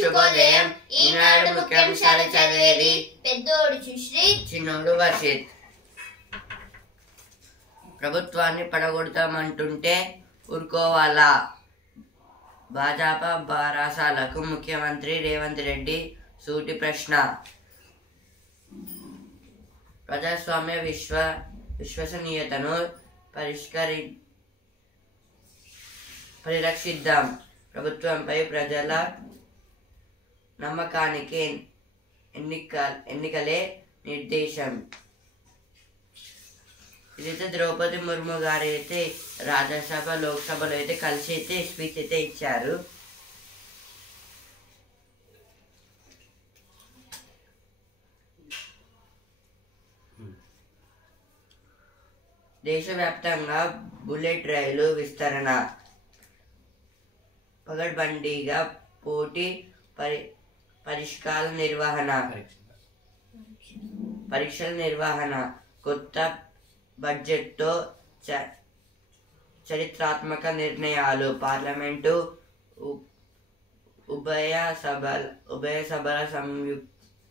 శుభోదయం. ఈనాడు ముఖ్యాంశాలు చదివేది పెద్దోడు సుశ్రీ, చిన్నోడు వర్షిత్. ప్రభుత్వాన్ని పడగొడతామంటుంటే ఊరుకోవాలా? భాజపా బారాసాలకు ముఖ్యమంత్రి రేవంత్ రెడ్డి సూటి ప్రశ్న. ప్రజాస్వామ్య విశ్వసనీయతను పరిరక్షిద్దాం. ప్రభుత్వంపై ప్రజల నమ్మకానికి ఎన్నికలే నిర్దేశం. ఇదైతే ద్రౌపది ముర్ము గారు అయితే రాజ్యసభ లోక్సభలో అయితే కలిసి అయితే స్పీచ్ అయితే ఇచ్చారు. దేశవ్యాప్తంగా బుల్లెట్ రైలు విస్తరణ, పగడ్బందీగా పోటీ పరీక్షల నిర్వహణ, కొత్త బడ్జెట్తో చరిత్రాత్మక నిర్ణయాలు. పార్లమెంటు ఉభయ సభల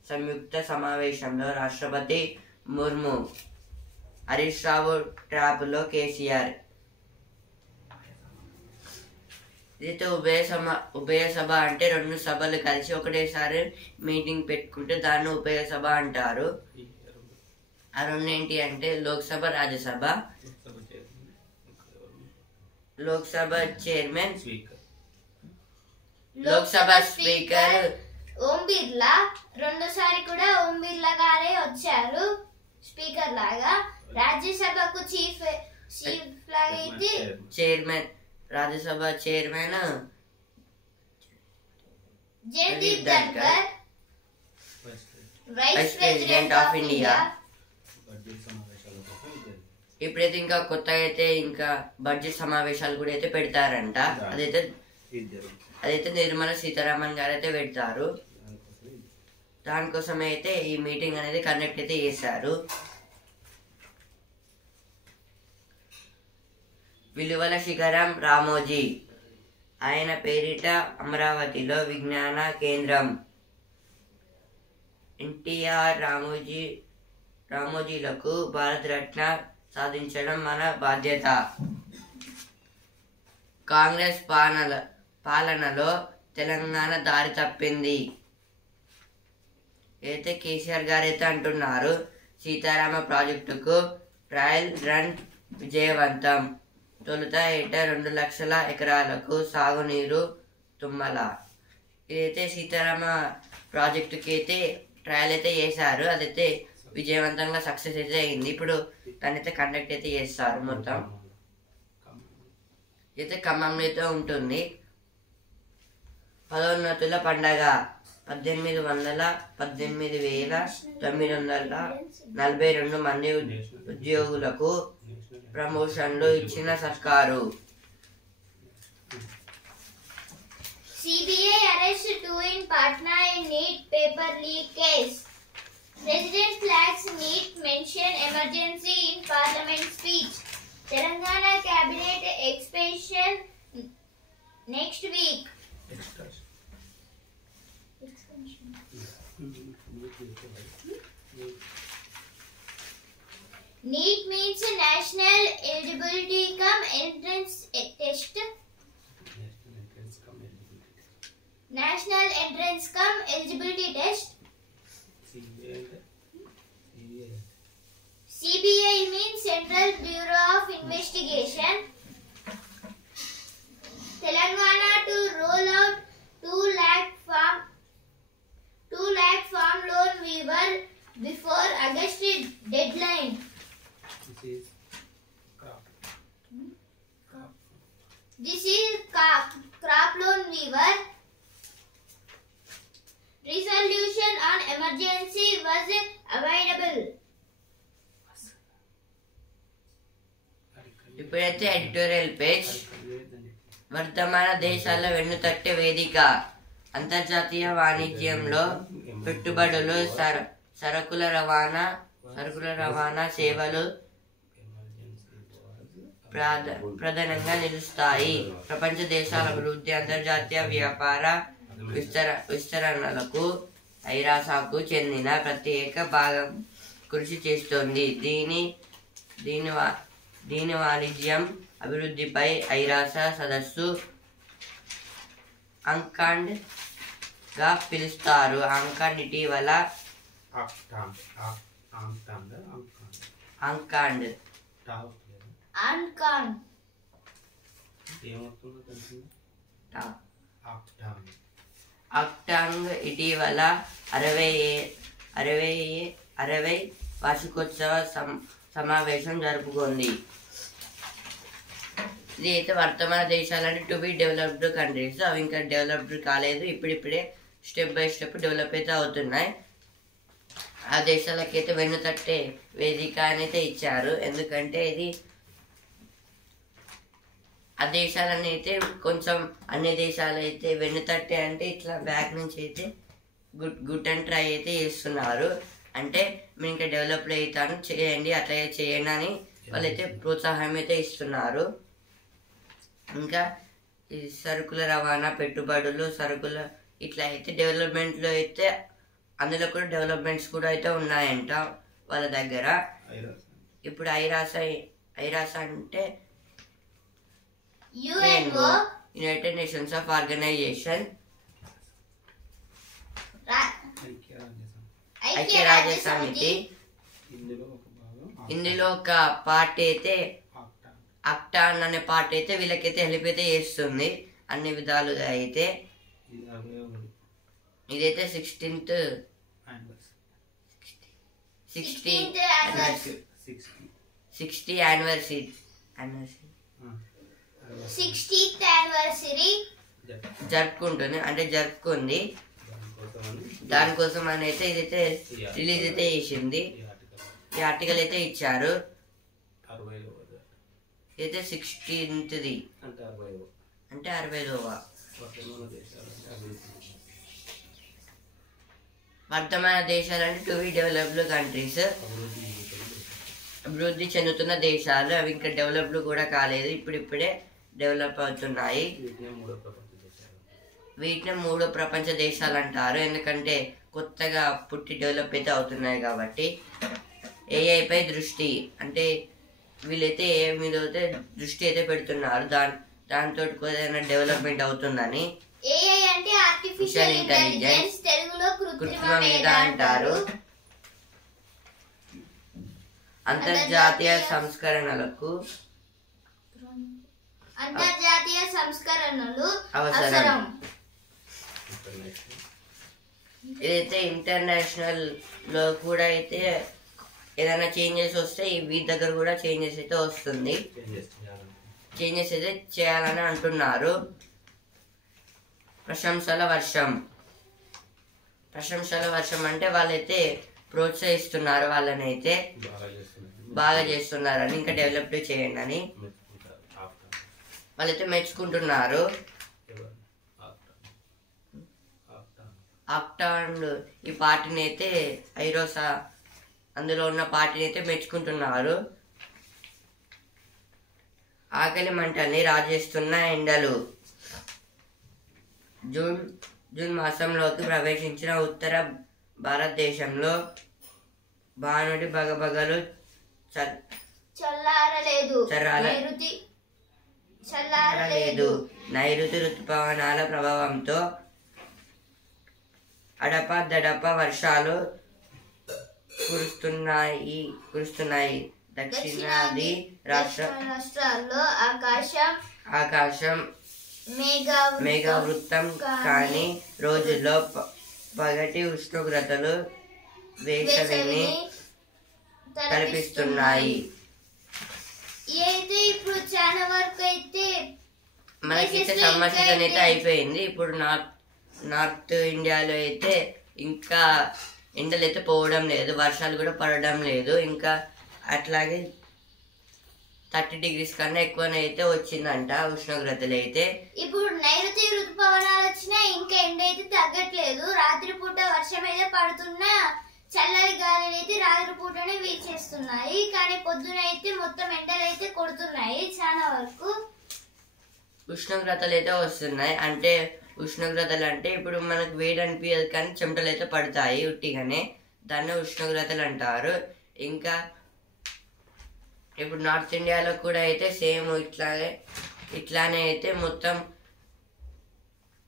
సంయుక్త సమావేశంలో రాష్ట్రపతి ముర్ము. హరీష్ రావు ట్రాప్లో కేసీఆర్. ఇదైతే ఉభయ సభ అంటే రెండు సభలు కలిసి ఒకటేసారి మీటింగ్ పెట్టుకుంటే దాన్ని ఉభయ సభ అంటారు. ఆ రెండు ఏంటి అంటే లోక్సభ, రాజ్యసభ. Lok Sabha chairman, Lok Sabha speaker Om Birla. రెండోసారి కూడా ఓం బిర్లా గారే వచ్చారు స్పీకర్ లాగా. రాజ్యసభకు చీఫ్ లాగా అయితే chairman, Rajya Sabha chairman Jagdeep Dhankhar, vice president of India. ఇప్పుడైతే ఇంకా కొత్తగా అయితే ఇంకా బడ్జెట్ సమావేశాలు కూడా అయితే పెడతారంట. అదైతే నిర్మలా సీతారామన్ గారు అయితే పెడతారు. దానికోసమే అయితే ఈ మీటింగ్ అనేది కండక్ట్ అయితే చేశారు. విలువల శిఖరం రామోజీ, ఆయన పేరిట అమరావతిలో విజ్ఞాన కేంద్రం. ఎన్టీఆర్ రామోజీలకు భారతరత్న సాధించడం మన బాధ్యత. కాంగ్రెస్ పాలనలో తెలంగాణ దారి తప్పింది అయితే కేసీఆర్ గారు అయితే అంటున్నారు. సీతారామ ప్రాజెక్టుకు ట్రయల్ రన్ విజయవంతం. తొలుత ఏట 2 లక్షల ఎకరాలకు సాగునీరు తుమ్మల. ఇదైతే సీతారామ ప్రాజెక్టుకి అయితే ట్రయల్ అయితే చేశారు. అదైతే విజయవంతంగా సక్సెస్ అయితే అయింది. ఇప్పుడు దాన్ని అయితే కండక్ట్ అయితే చేస్తారు. మొత్తం అయితే ఖమ్మంలో అయితే ఉంటుంది. పదోన్నతుల పండగ. 18,942 మంది ఉద్యోగులకు ప్రమోషన్లు ఇచ్చిన సర్కారు. CBI arrest 2 in Patna in NEET paper leak case. President flags NEET mention emergency in parliament speech. Telangana cabinet expansion next week. NEET means National Eligibility Cum Entrance Test. National Entrance Cum Eligibility Test. CBI means Central Bureau of Investigation. Telangana to roll out 2 lakh farm loan waiver before August deadline. This is crop loan waiver. Resolution on emergency was available. ఇప్పుడైతే editorial page. వర్ధమాన దేశాల వెన్నుతట్టే వేదిక. అంతర్జాతీయ వాణిజ్యంలో పెట్టుబడులు, సరుకుల రవాణా సేవలు ప్రధానంగా నిలుస్తాయి. ప్రపంచ దేశాల అభివృద్ధి, అంతర్జాతీయ వ్యాపార విస్తరణలకు ఐరాసాకు చెందిన ప్రత్యేక భాగం కృషి చేస్తోంది. దీని వాణిజ్యం అభివృద్ధిపై ఐరాస సదస్సు అంకాండ్ గా పిలుస్తారు. అంకాండ్ ఇటీవల అంకాండ్ అక్టాంగ్ ఇటీవల 60 వార్షికోత్సవ సమావేశం జరుపుకుంది. ఇది అయితే వర్తమాన దేశాలంటే టు బి డెవలప్డ్ కంట్రీస్, అవి ఇంకా డెవలప్డ్ కాలేదు, ఇప్పుడిప్పుడే స్టెప్ బై స్టెప్ డెవలప్ అయితే అవుతున్నాయి. ఆ దేశాలకైతే వెన్నుతట్టే వేదిక అయితే ఇచ్చారు. ఎందుకంటే ఇది ఆ దేశాలని అయితే కొంచెం అన్ని దేశాలు అయితే వెన్నుతట్టే అంటే ఇట్లా బ్యాక్ నుంచి అయితే గుడ్ అండ్ ట్రై అయితే చేస్తున్నారు. అంటే మీరు ఇంకా డెవలప్ అవుతాను చేయండి, అట్లా చేయండి అని వాళ్ళైతే ప్రోత్సాహం అయితే ఇస్తున్నారు. ఇంకా ఈ సరుకుల రవాణా, పెట్టుబడులు, సరుకుల ఇట్లా అయితే డెవలప్మెంట్లో అయితే అందులో కూడా డెవలప్మెంట్స్ కూడా అయితే ఉన్నాయంట వాళ్ళ దగ్గర. ఇప్పుడు ఐరాస అంటే యునైటెడ్ నేషన్స్ ఆఫ్ ఆర్గనైజేషన్, ఐక్యరాజ్య సమితి. ఇందులో ఒక పార్టీ అయితే అక్టాన్ అనే పార్టీ అయితే వీళ్ళకైతే హెల్ప్ అయితే చేస్తుంది అన్ని విధాలుగా. అయితే ఇదైతే 60th యానివర్సరీ జరుపుకుంటుంది, అంటే జరుపుకుంది. దానికోసం అని అయితే ఇదైతే రిలీజ్ అయితే చేసింది. ఈ ఆర్టికల్ అయితే ఇచ్చారు. అయితే 16th అంటే 60వ వర్తమాన దేశాలంటే టు బి డెవలప్డ్ కంట్రీస్, అభివృద్ధి చెందుతున్న దేశాలు, అవి ఇంకా డెవలప్డ్ కూడా కాలేదు, ఇప్పుడిప్పుడే డెవలప్ అవుతున్నాయి. వీటిని 3వ ప్రపంచ దేశాలు అంటారు, ఎందుకంటే కొత్తగా పుట్టి డెవలప్ అయితే అవుతున్నాయి కాబట్టి. ఏఐపై దృష్టి అంటే వీళ్ళైతే ఏ మీద అయితే దృష్టి అయితే పెడుతున్నారు, దాంతో ఏదైనా డెవలప్మెంట్ అవుతుందని. ఏఐ అంటే ఆర్టిఫిషియల్ ఇంటెలిజెన్స్, తెలుగులో కృత్రిమ మేధ అంటారు. అంతర్జాతీయ సంస్కరణలు అవసరం. ఇదైతే ఇంటర్నేషనల్ లో కూడా అయితే ఏదైనా చేంజెస్ వస్తే వీటి దగ్గర కూడా చేంజెస్ అయితే వస్తుంది, చేంజెస్ అయితే చేయాలని అంటున్నారు. ప్రశంసల వర్షం అంటే వాళ్ళైతే ప్రోత్సహిస్తున్నారు, వాళ్ళని అయితే బాగా చేస్తున్నారని, ఇంకా డెవలప్ చేయండి అని వాళ్ళైతే మెచ్చుకుంటున్నారు. ఆక్టాండ్ ఈ పార్టీని అయితే ఐరోసా అందులో ఉన్న పార్టీని అయితే మెచ్చుకుంటున్నారు. ఆకలి మంటల్ని రాజేస్తున్న ఎండలు. జూన్ మాసంలోకి ప్రవేశించిన ఉత్తర భారతదేశంలో భానుడి బగబగలు చల్లారలేదు. నైరుతి ఋతుపవనాల ప్రభావంతో అడపదడప వర్షాలు కురుస్తున్నాయి. దక్షిణాది రాష్ట్రాల్లో ఆకాశం మేఘావృతం కాని రోజుల్లో పగటి ఉష్ణోగ్రతలు వేసవిని కల్పిస్తున్నాయి. ఇప్పుడు చాలా వరకు అయితే మనకైతే సమ్మర్ సీజన్ అయితే అయిపోయింది. ఇప్పుడు నార్త్ ఇండియాలో అయితే ఇంకా ఎండలు అయితే పోవడం లేదు, వర్షాలు కూడా పడడం లేదు. ఇంకా అట్లాగే 30 degrees కన్నా ఎక్కువనైతే వచ్చిందంట ఉష్ణోగ్రతలు అయితే. ఇప్పుడు నైరుతి ఋతుపవనాలు వచ్చినా ఇంకా ఎండ అయితే తగ్గట్లేదు. రాత్రిపూట వర్షం అయితే పడుతున్నా చల్లటి గాలులు అయితే రాత్రిపూటనే వీచేస్తున్నాయి, కానీ పొద్దున అయితే మొత్తం ఎండలు అయితే కొడుతున్నాయి. చాలా వరకు ఉష్ణోగ్రతలు అయితే వస్తున్నాయి, అంటే ఉష్ణోగ్రతలు అంటే ఇప్పుడు మనకు వేడి అనిపించదు కానీ చెమటలు అయితే పడతాయి ఉట్టిగానే, దాన్ని ఉష్ణోగ్రతలు అంటారు. ఇంకా ఇప్పుడు నార్త్ ఇండియాలో కూడా అయితే సేమ్ ఇట్లానే అయితే మొత్తం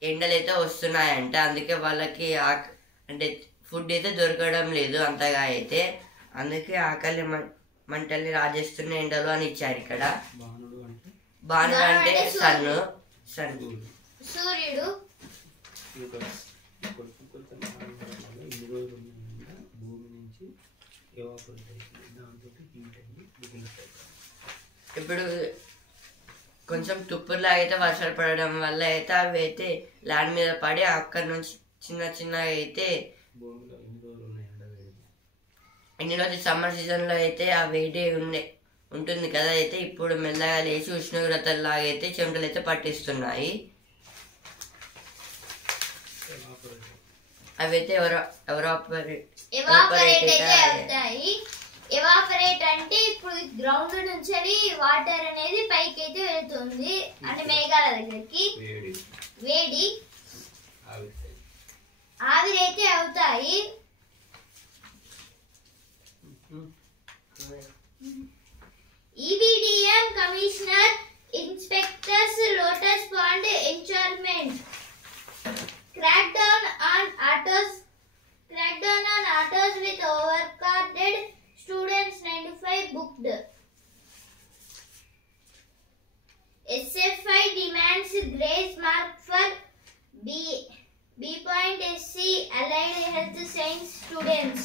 ఎండలు అయితే వస్తున్నాయంట. అందుకే వాళ్ళకి అంటే ఫుడ్ అయితే దొరకడం లేదు అంతగా అయితే, అందుకే ఆకలి మంటల్ని రాజేస్తున్న ఎండలు అని ఇచ్చారు ఇక్కడ. బాణుడు అంటే సూర్యుడు. ఇప్పుడు కొంచెం తుప్పుర్లా అయితే వర్షాలు పడడం వల్ల అయితే అవి అయితే ల్యాండ్ మీద పడి అక్కడి నుంచి చిన్న చిన్నగా అయితే ఎన్ని రోజులు సమ్మర్ సీజన్లో అయితే ఆ వేడి ఉంటుంది కదా, అయితే ఇప్పుడు మెల్లగా లేచి ఉష్ణోగ్రతలాగా అయితే చెమటలు అయితే పట్టిస్తున్నాయి. అవి అయితే ఎవాపరేట్ అయితే అవుతాయి. ఎవాపరేట్ అంటే ఇప్పుడు గ్రౌండ్ నుంచి వాటర్ అనేది పైకి అయితే వెళ్తుంది, అంటే మేఘాల దగ్గరికి. వేడి ఆవిరైతే అవుతాయి. EBDM Commissioner inspectors Lotus Pond enchantment. Crackdown on autos with overcrowded students, 95 booked. SFI demands grace mark for B.SC allied health science students.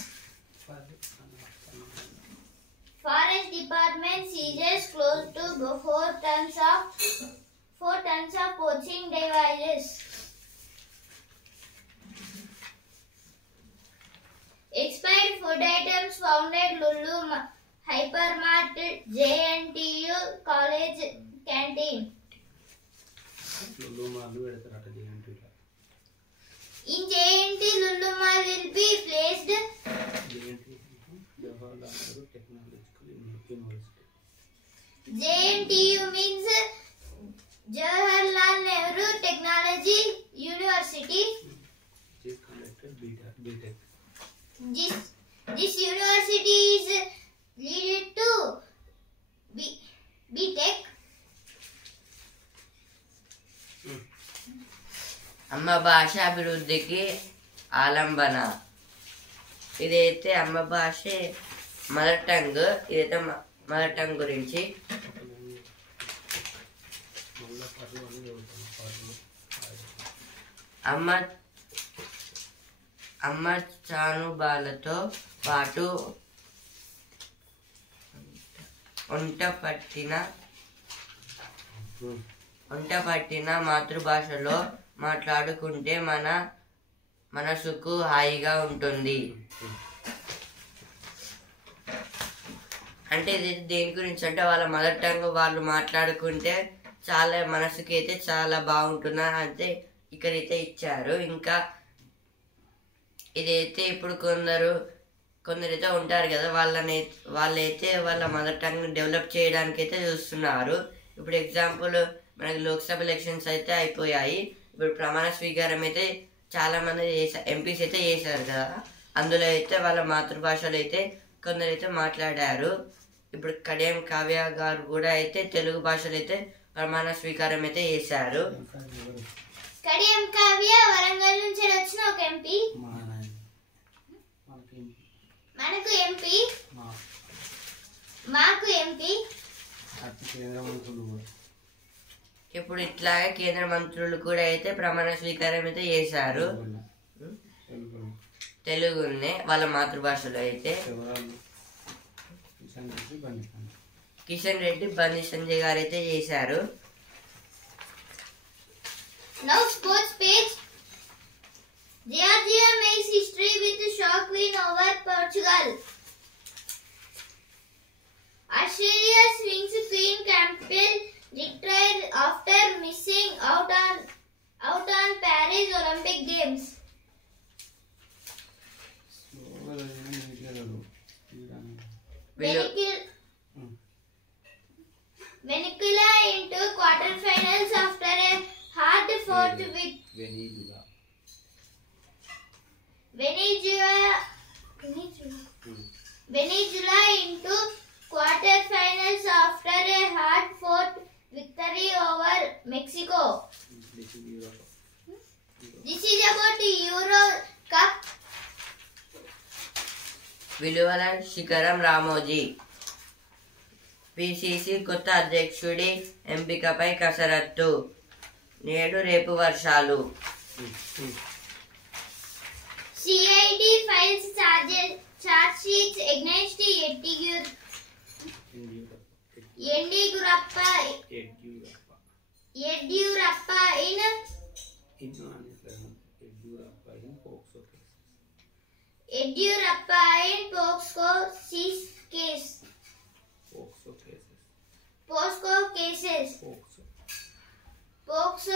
Forest Department seizes close to 4 tons of poaching devices. Expired food items found at Lulu Hypermart JNTU College canteen. In JNT, Lulu Mall will be placed. JNTU means Jawaharlal Nehru Technology University. This university is leaded to BTech. అమ్మ భాష అభివృద్ధికి ఆలంబన. ఇదైతే అమ్మ భాషే mother tongue. ఇదైతే mother tongue గురించి. అమ్మ చానుబాలతో పాటు వంట పట్టిన మాతృభాషలో మాట్లాడుకుంటే మన మనసుకు హాయిగా ఉంటుంది. అంటే ఇది దేని గురించి అంటే వాళ్ళ మదర్ టంగ్ వాళ్ళు మాట్లాడుకుంటే చాలా మనసుకి అయితే చాలా బాగుంటుందని అయితే ఇక్కడైతే ఇచ్చారు. ఇంకా ఇదైతే ఇప్పుడు కొందరైతే ఉంటారు కదా, వాళ్ళైతే వాళ్ళ మదర్ టంగ్ డెవలప్ చేయడానికి అయితే చూస్తున్నారు. ఇప్పుడు ఎగ్జాంపుల్ మనకి లోక్సభ ఎలక్షన్స్ అయితే అయిపోయాయి. ఇప్పుడు ప్రమాణ స్వీకారం అయితే చాలా మంది ఎంపీస్ అయితే చేశారు కదా, అందులో అయితే వాళ్ళ మాతృభాషలో అయితే కొందరైతే మాట్లాడారు. ఇప్పుడు కడియం కావ్య గారు కూడా అయితే తెలుగు భాషలో అయితే ప్రమాణ స్వీకారం అయితే చేశారు. కడియం కావ్య వరంగల్ నుంచి వచ్చిన ఒక ఎంపీ. మనకు ఎంపీ, మాకు ఎంపీ. ఇప్పుడు ఇట్లాగే కేంద్ర మంత్రులు కూడా అయితే ప్రమాణ స్వీకారం అయితే చేశారు తెలుగునే వాళ్ళ మాతృభాషలో అయితే. కిషన్ రెడ్డి, బండి సంజయ్ గారు అయితే చేశారు. Now sports page. Georgia makes history with shock win over Portugal. Australia swings Queen Campbell retired after missing out on Paris Olympic Games. Venezuela into quarterfinals after a hard-fought Venezuela. Venezuela into quarterfinals after a hard-fought victory over Mexico. This is about Euro Cup. విలువల శిఖరం Ramoji. PCC కొత్త అధ్యక్షుడి ఎంపికపై కసరత్తు. నేడు రేపు వర్షాలు. CID files charge sheets against Yediyurappa in Poxco case. POXO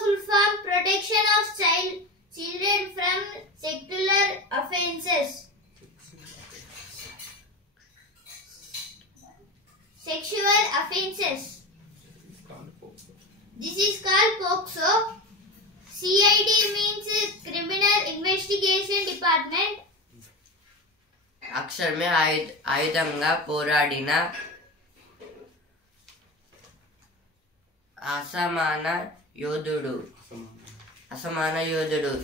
full form protection of children from sexual offences. This is called POXO. CID means Criminal Investigation Department. అక్షరమే ఆయుధంగా పోరాడిన అసమాన యోధుడు.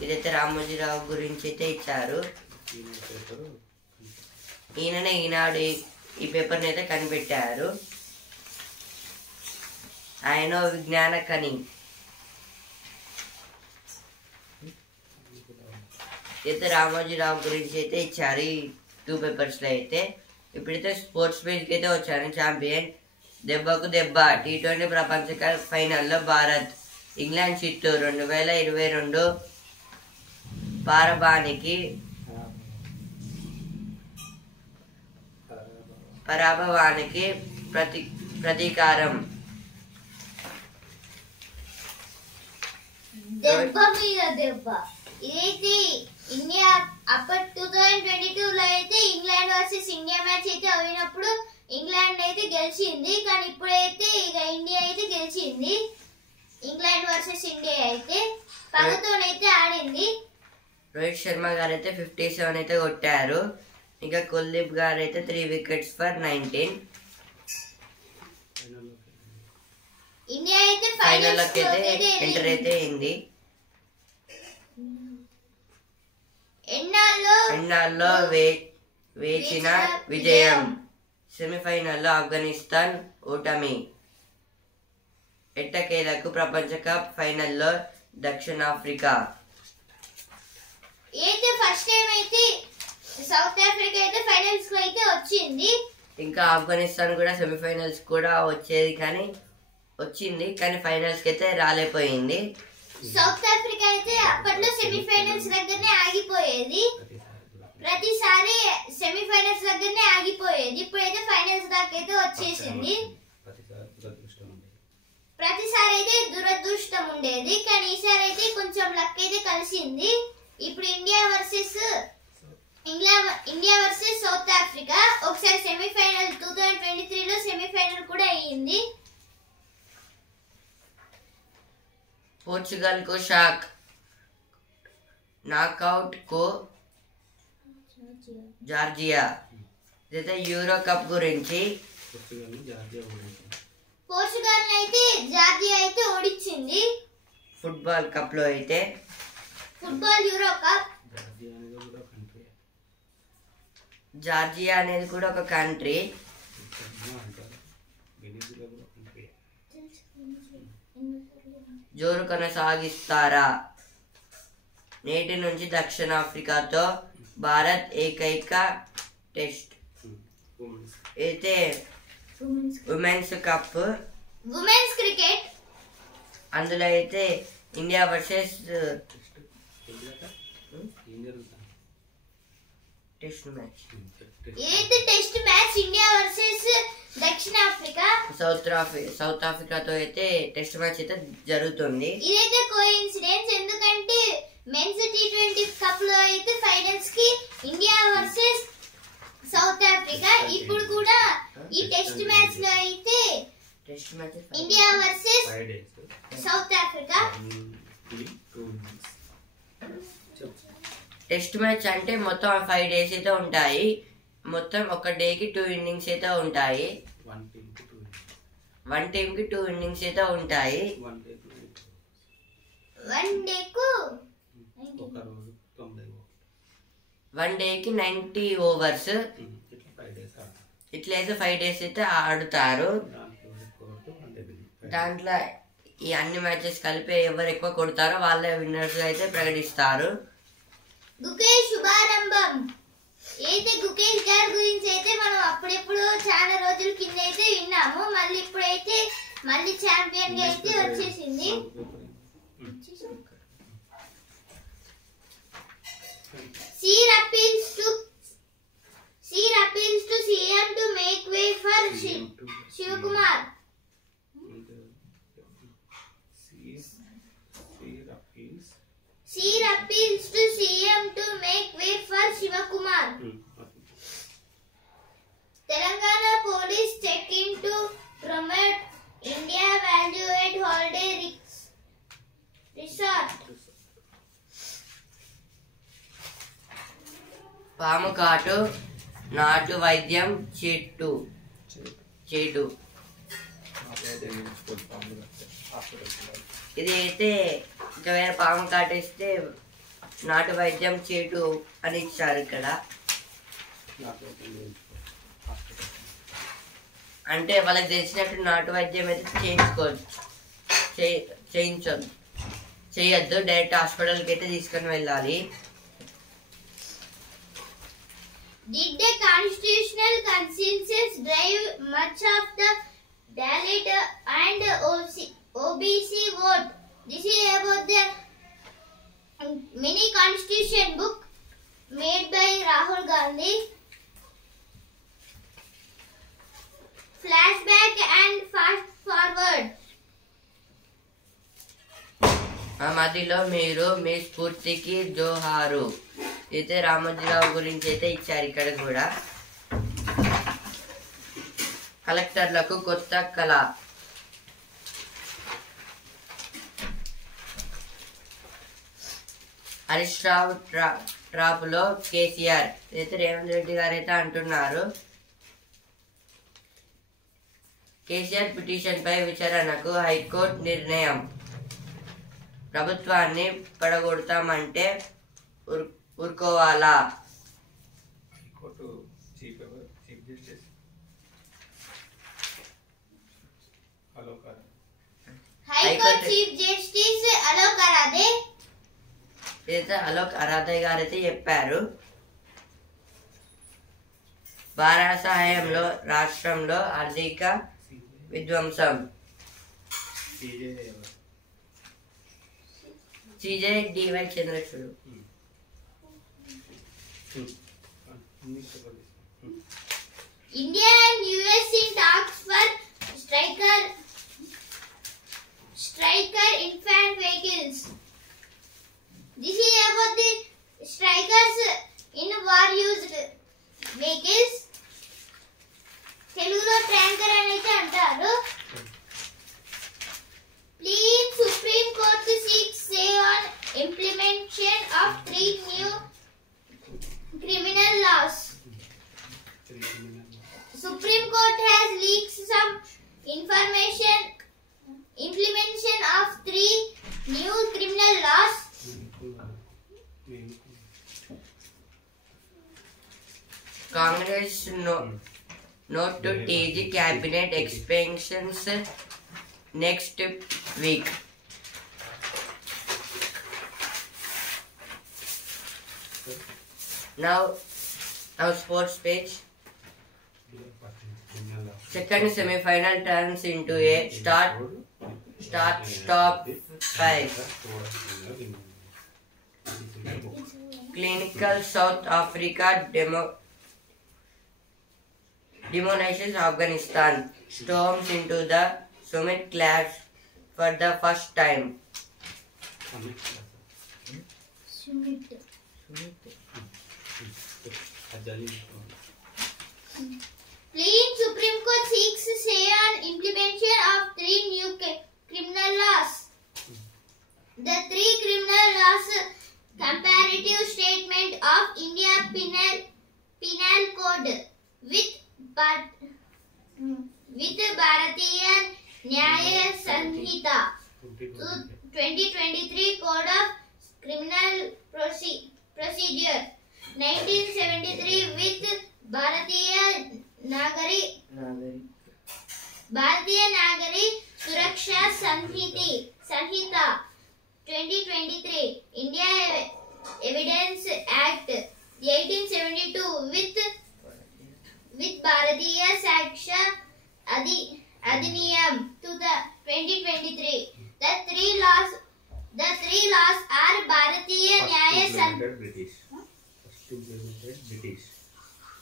ఇదైతే రామోజీరావు గురించి అయితే ఇచ్చారు. ఈయననే ఈనాడు ఈ పేపర్ని అయితే కనిపెట్టారు. ఆయన విజ్ఞాన కని. అయితే రామోజీరావు గురించి అయితే ఇచ్చారు ఈ 2 పేపర్స్లో అయితే. ఇప్పుడైతే స్పోర్ట్స్ పేజ్కి అయితే వచ్చాను. ఛాంపియన్ దెబ్బకు దెబ్బ T20 ప్రపంచ కప్ ఫైనల్లో భారత్ ఇంగ్లాండ్ చిత్తు 2022 పరాభవానికి ప్రతీకారం. దెబ్బ మీద దెబ్బ. ఇదైతే ఇండియా అప్పటి 2022లో అయితే ఇంగ్లాండ్ వర్సెస్ ఇండియా మ్యాచ్ అయితే అయినప్పుడు ఇంగ్లాండ్ అయితే గెలిచింది. కానీ ఇప్పుడైతే ఇక ఇండియా అయితే గెలిచింది. ఇంగ్లాండ్ వర్సెస్ ఇండియా అయితే పగతోనైతే ఆడింది. రోహిత్ శర్మ గారు అయితే 57 అయితే కొట్టారు. ఇంకా కుల్దీప్ గారు అయితే 3 wickets for 19. ఇండియా అయితే ఫైనల్లోకి అయితే ఎంటర్ అయితే అయింది. ఎన్నాళ్ళలో వేచిన విజయం. సెమీఫైనల్లో ఆఫ్ఘనిస్తాన్ ఓటమి. ఎట్టకేలకు ప్రపంచ కప్ ఫైనల్లో దక్షిణాఫ్రికా. అయితే ఫస్ట్ టైం అయితే సౌత్ ఆఫ్రికా అయితే ఫైనల్స్ లో అయితే వచ్చింది. ఇంకా ఆఫ్ఘనిస్తాన్ కూడా సెమీఫైనల్స్ కూడా వచ్చింది కానీ ఫైనల్స్ కి అయితే రాలేపోయింది. సౌత్ ఆఫ్రికా అయితే అప్పట్లో సెమీఫైనల్స్ దగ్గరనే ఆగిపోయేది. ప్రతిసారి సెమీఫైనల్స్ దగ్గరనే ఆగిపోయేది. ఇప్పుడైతే ఫైనల్స్ దాకా అయితే వచ్చేసింది. ప్రతిసారి అయితే దురదృష్టం ఉండేది కానీ ఈసారి అయితే కొంచెం లక్ అయితే కలిసింది. ఇప్పుడు ఇండియా వర్సెస్ సౌత్ ఆఫ్రికా ఒకసారి సెమీఫైనల్ 2023లో సెమీఫైనల్ కూడా అయ్యింది. పోర్చుగల్ కు షాక్. నాకౌట్ కు జార్జియా. ఇదైతే యూరో కప్ గురించి. పోర్చుగల్ అయితే జార్జియా అయితే ఓడించింది. ఫుట్బాల్ కప్ లో అయితే ఫుట్బాల్ యూరో కప్. జార్జియా అనేది కూడా ఒక కంట్రీ. జోరు కొనసాగిస్తారా. నేటి నుంచి దక్షిణాఫ్రికాతో భారత్ ఏకైక టెస్ట్. అయితే ఉమెన్స్ కప్ ఉమెన్స్ క్రికెట్. అందులో అయితే ఇండియా వర్సెస్ టెస్ట్ మ్యాచ్. ఇదైతే టెస్ట్ మ్యాచ్ ఇండియా వర్సెస్ దక్షిణాఫ్రికా. సౌత్ ఆఫ్రికాతో అయితే టెస్ట్ మ్యాచ్ అయితే జరుగుతుంది. ఇదైతే కోఇన్సిడెన్స్ ఎందుకంటే మెన్స్ T20 కప్ లో అయితే ఫైనల్స్ కి ఇండియా వర్సెస్ సౌత్ ఆఫ్రికా. ఇప్పుడు కూడా ఈ టెస్ట్ మ్యాచ్ లో అయితే India versus south Africa. Test match అంటే మొత్తం 5 days అయితే ఉంటాయి. మొత్తం ఒక డేకి 2 innings అయితే ఉంటాయి. 1 team కి 2 innings అయితే ఉంటాయి. 1 డేకి 90 overs. ఇట్లయితే 5 days అయితే ఆడుతారు. దాంట్లో ఈ అన్ని మ్యాచెస్ కలిపి ఎవరు ఎక్కువ కొడతారో వాళ్ళ విన్నర్స్ అయితే ప్రకటిస్తారు. గుకేష్ శుభారంభం. అయితే గుకేష్ గారి గురించి అయితే మనం అప్పుడెప్పుడు చాలా రోజుల కింద అయితే విన్నాము. మళ్ళీ ఇప్పుడైతే మళ్ళీ ఛాంపియన్ గా అయితే వచ్చేసింది. Sir appeals to CM to make way for Shivakumar. Sir appeals to CM to make way for Shivakumar. Telangana police check into promote India value at holiday resort. పాము కాటు, నాటు వైద్యం చేటు. ఇది అయితే ఒకవేళ పాము కాటేస్తే నాటు వైద్యం చేటు అని ఇచ్చారు ఇక్కడ. అంటే వాళ్ళకి తెలిసినట్టు నాటు వైద్యం అయితే చేయొద్దు. డైరెక్ట్ హాస్పిటల్కి అయితే తీసుకొని వెళ్ళాలి. Did the constitutional consensus drive much of the Dalit and OBC vote? This is about the mini constitution book made by Rahul Gandhi. Flashback and fast forward. ఆ మధ్యలో మీరు మీ స్ఫూర్తికి జోహారు. అయితే రామోజీరావు గురించి అయితే ఇచ్చారు ఇక్కడ కూడా. కలెక్టర్లకు కొత్త కళ. హరీష్ రావు ట్రాప్ లో కేసీఆర్. అయితే రేవంత్ రెడ్డి గారు అయితే అంటున్నారు, కేసీఆర్ పిటిషన్ పై విచారణకు హైకోర్టు నిర్ణయం. ప్రభుత్వాన్ని పడగొడతామంటే ఊరుకోవాలా? High court chief justice Alok Aradhe. Alok Aradhe గారు అయితే చెప్పారు, భారత సహాయంలో రాష్ట్రంలో ఆర్థిక విధ్వంసం. CJ DY Chandrachud. India and US in talks for Stryker infant vehicles. This is about the Strykers in war used vehicles. Telugulo tanker అని అయితే అంటారు. Please Supreme Court seeks say on implementation of 3 new criminal laws. Supreme Court has leaked some information. Implementation of 3 new criminal laws. Congress note to TG cabinet expansions next week. Now sports page. Second semi-final turns into a start-stop fight. Clinical South Africa demonizes Afghanistan. Storms into the summit clash for the first time. Pleading Supreme Court seeks say on implementation of 3 new criminal laws. The 3 criminal laws comparative statement of India Penal Code with Bharatiya Nyaya Sanhita 2023 Code of Criminal Procedure 1973 with Bharatiya Nagari Suraksha Sanhita 2023 India Evidence Act 1872 with Bharatiya Saksha Adhiniyam 2023. The three laws are Bharatiya Nyaya Sanhita.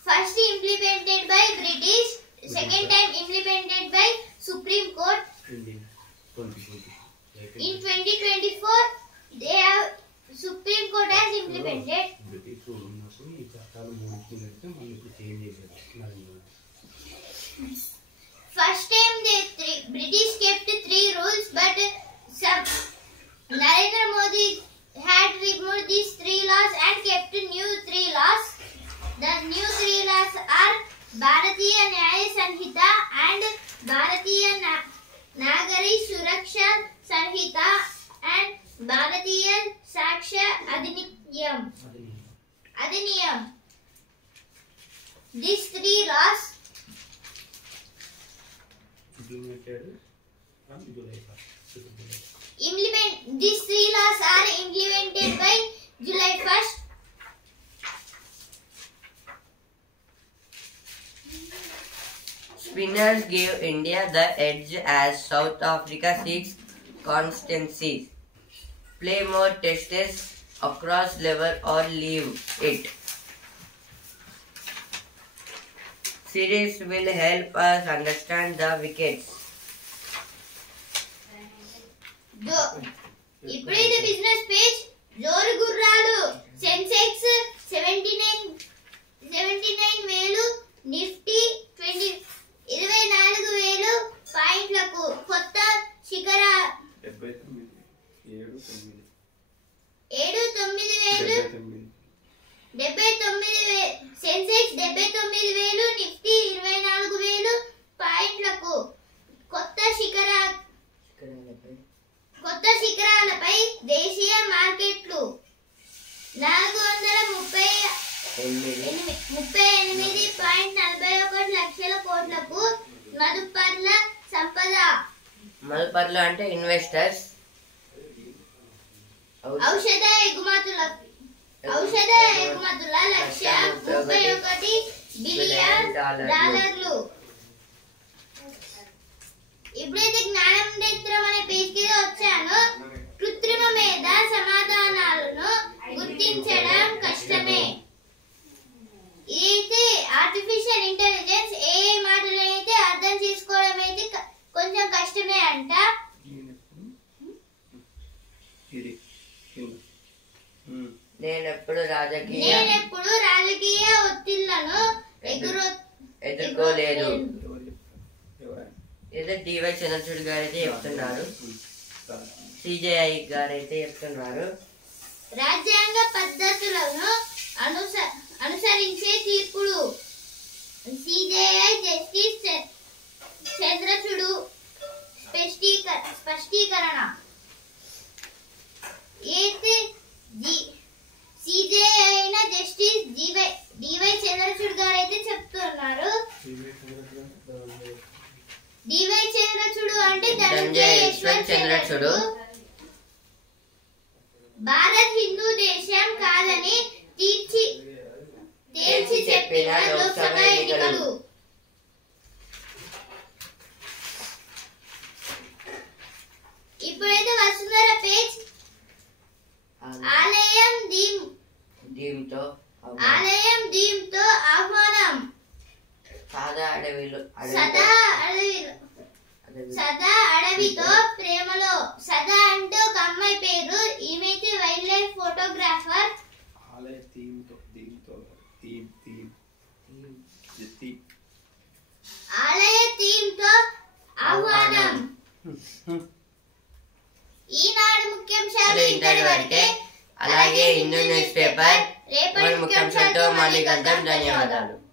First implemented by British, second time implemented by Supreme Court. In 2024, they have Supreme Court has implemented. First time British kept 3 rules, but Narendra Modi had removed these 3 laws and kept new 3 laws. The new 3 laws are Bharatiya Nyaya Sanhita and Bharatiya Nagari Suraksha Sanhita and Bharatiya Saksha Adhiniyam. These 3 laws these 3 laws are implemented by July 1st. Spinners gave India the edge as South Africa seeks constancy. Play more tests across level or leave it. Series will help us understand the wickets. ఇప్పుడైతే business page జోరు గుర్రాలు Sensex 79,000 Nifty 24,000 పాయింట్లకు కొత్త శిఖర 79,000 Sensex 79,000 Nifty 24,000 పాయింట్లకు కొత్త శిఖరాలపై దేశీయ మార్కెట్లు 438.41 లక్షల కోట్లకు మదుపర్ల సంపద. మదుపర్లు అంటే ఇన్వెస్టర్స్. ఔషధ ఎగుమతుల లక్ష్యం 31 బిలియన్ డాలర్లు. ఇప్పుడైతే జ్ఞానం నేత్రం అనే పేజ్ కి వచ్చాను. కృత్రిమ మేధ సమాధానాలను గుర్తించడం కష్టమే. ఇదైతే ఆర్టిఫిషియల్ ఇంటెలిజెన్స్ AI మాటలను అయితే అర్థం చేసుకోవడం అయితే కొంచెం కష్టమే అంట. నేనెప్పుడు రాజకీయ ఒత్తిళ్లను ఎదుర్కోలేదు. ఏదో డివై చంద్రచూడ్ గారు అయితే చెప్తున్నారు, సిజేఐ గారు అయితే చెప్తున్నారు. రాజ్యాంగ పద్ధతులను అనుసరించే తీర్పులు. సిజేఐ జస్టిస్ చంద్రచూడ్ స్పష్టీకరణ. అయితే సిజేఐ అయిన జస్టిస్ డివై చంద్రచూడ్ గారు అయితే చెప్తున్నారు. డివై చంద్రచూడ్ అంటే ధనంజయ్ యశ్వంత్ చంద్రచూడ్ భారత్ హిందూ దేశం కాదని తేల్చి చెప్పిన లోక్సభ ఎన్నికలు. ఇప్పుడైతే వసుంధర పేజ్ ఆలయం దీంతో ఆహ్వానం. సదా అడవితో ప్రేమలో. సదా అంటే ఒక అమ్మాయి పేరు. ఈమెయితే వైల్డ్ లైఫ్ ఫోటోగ్రాఫర్. ఈనాడు ముఖ్యాంశాలు ఇంతటి వరకే. అలాగే హిందూ న్యూస్ పేపర్ రేపటి ముఖ్యాంశాలతో మళ్ళీ కలుద్దాం. ధన్యవాదాలు.